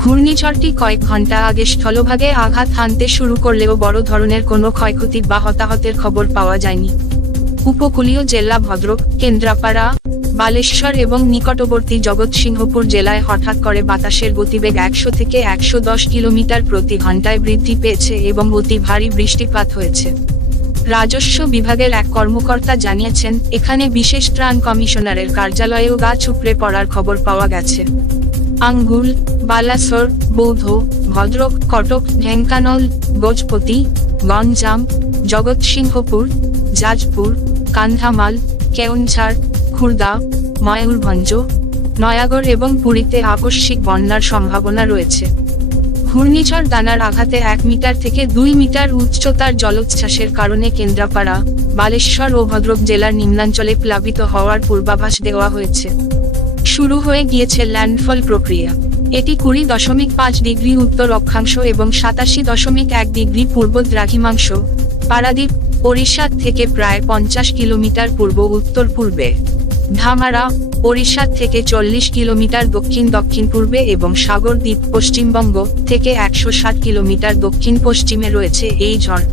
ঘূর্ণিঝড়টি কয়েক ঘণ্টা আগে স্থলভাগে আঘাত হানতে শুরু করলেও বড় ধরনের কোনো ক্ষয়ক্ষতি বা হতাহতের খবর পাওয়া যায়নি। উপকূলীয় জেলা ভদ্রক, কেন্দ্রাপাড়া, বালেশ্বর এবং নিকটবর্তী জগৎসিংহপুর জেলায় হঠাৎ করে বাতাসের গতিবেগ একশো থেকে একশো দশ কিলোমিটার প্রতি ঘন্টায় বৃদ্ধি পেয়েছে এবং অতি ভারী বৃষ্টিপাত হয়েছে। রাজস্ব বিভাগের এক কর্মকর্তা জানিয়েছেন, এখানে বিশেষ ত্রাণ কমিশনারের কার্যালয়েও গাছ উপড়ে পড়ার খবর পাওয়া গেছে। আঙ্গুল বালাসর, বৌদ্ধ, ভদ্রক, কটক, ঢেঙ্কানল, গজপতি, গঞ্জাম, জগৎসিংহপুর, যাজপুর, কান্ধামাল, কেওনঝাড়, খুর্দা, ময়ূরভঞ্জ, নয়াগড় এবং পুরীতে আকস্মিক বন্যার সম্ভাবনা রয়েছে। ঘূর্ণিঝড় দানার আঘাতে এক মিটার থেকে দুই মিটার উচ্চতার জলোচ্ছ্বাসের কারণে কেন্দ্রাপাড়া, বালেশ্বর ও ভদ্রক জেলার নিম্নাঞ্চলে প্লাবিত হওয়ার পূর্বাভাস দেওয়া হয়েছে। শুরু হয়ে গিয়েছে ল্যান্ডফল প্রক্রিয়া। এটি কুড়ি দশমিক পাঁচ ডিগ্রি উত্তর অক্ষাংশ এবং সাতাশি দশমিক এক ডিগ্রি পূর্ব দ্রাঘিমাংশ। পারাদ্বীপ ওড়িশা থেকে প্রায় পঞ্চাশ কিলোমিটার পূর্ব উত্তর পূর্বে। ধামারা ওড়িশা থেকে চল্লিশ কিলোমিটার দক্ষিণ দক্ষিণ পূর্বে এবং সাগরদ্বীপ পশ্চিমবঙ্গ থেকে একশো ষাট কিলোমিটার দক্ষিণ পশ্চিমে রয়েছে এই ঝড়।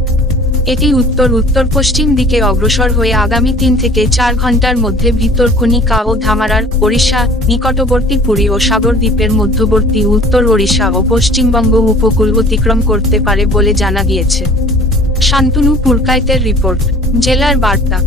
এটি উত্তর উত্তর পশ্চিম দিকে অগ্রসর হয়ে আগামী তিন থেকে চার ঘণ্টার মধ্যে ভিতরকণিকা ও ধামারার ওড়িশা, নিকটবর্তী পুরী ও সাগরদ্বীপের মধ্যবর্তী উত্তর ওড়িশা ও পশ্চিমবঙ্গ উপকূল অতিক্রম করতে পারে বলে জানা গিয়েছে। শান্তনু পুরকাইতের রিপোর্ট, জেলার বার্তা।